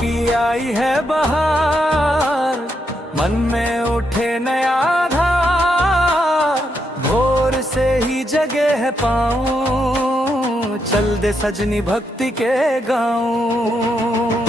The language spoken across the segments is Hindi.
की आई है बहार, मन में उठे नया आधार। भोर से ही जगे है पाऊं, चल दे सजनी भक्ति के गाऊं।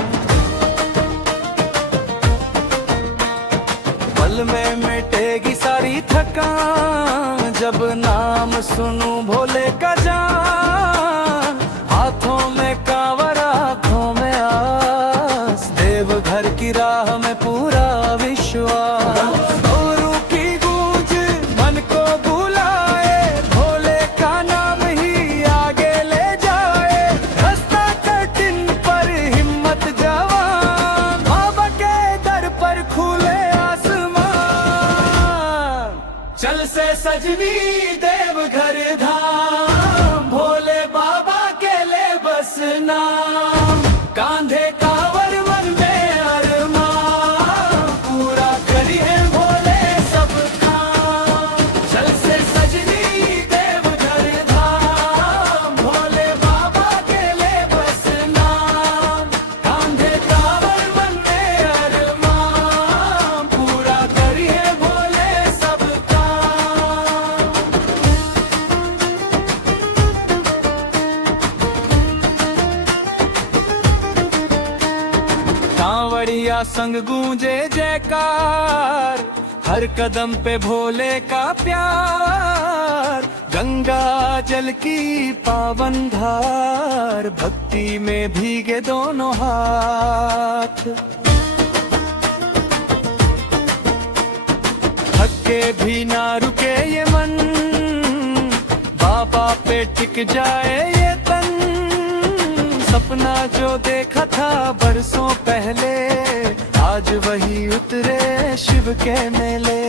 पल में मिटेगी सारी थकान, जब नाम सुनूं भोले का जान। हाथों में कांवर, आँखों में आस, देव घर की राह में पूरा विश्वास। गुरु की गूंज मन को बुलाए, भोले का नाम ही आगे ले जाए। रास्ता कठिन पर हिम्मत जवान, बाबा के दर पर खुले आसमान। चल से सजनी देव घर धाम, भोले बाबा के ले बस नाम। कांधे कांवर मन में अरमान, पूरा करिए भोले सब काम। चल से सजनी देव घर धाम, भोले बाबा के ले बस नाम। कांधे कांवर मन में अरमान, पूरा करिए भोले सब काम। कांवड़िया संग गूंजे जयकार, हर कदम पे भोले का प्यार। गंगा जल की पावन धार, भक्ति में भीगे दोनों हाथ। थके भी ना रुके ये मन, बाबा पे टिक जाए ये तन। सपना जो देखा था बरसों पहले, आज वही उतरे शिव के मेले।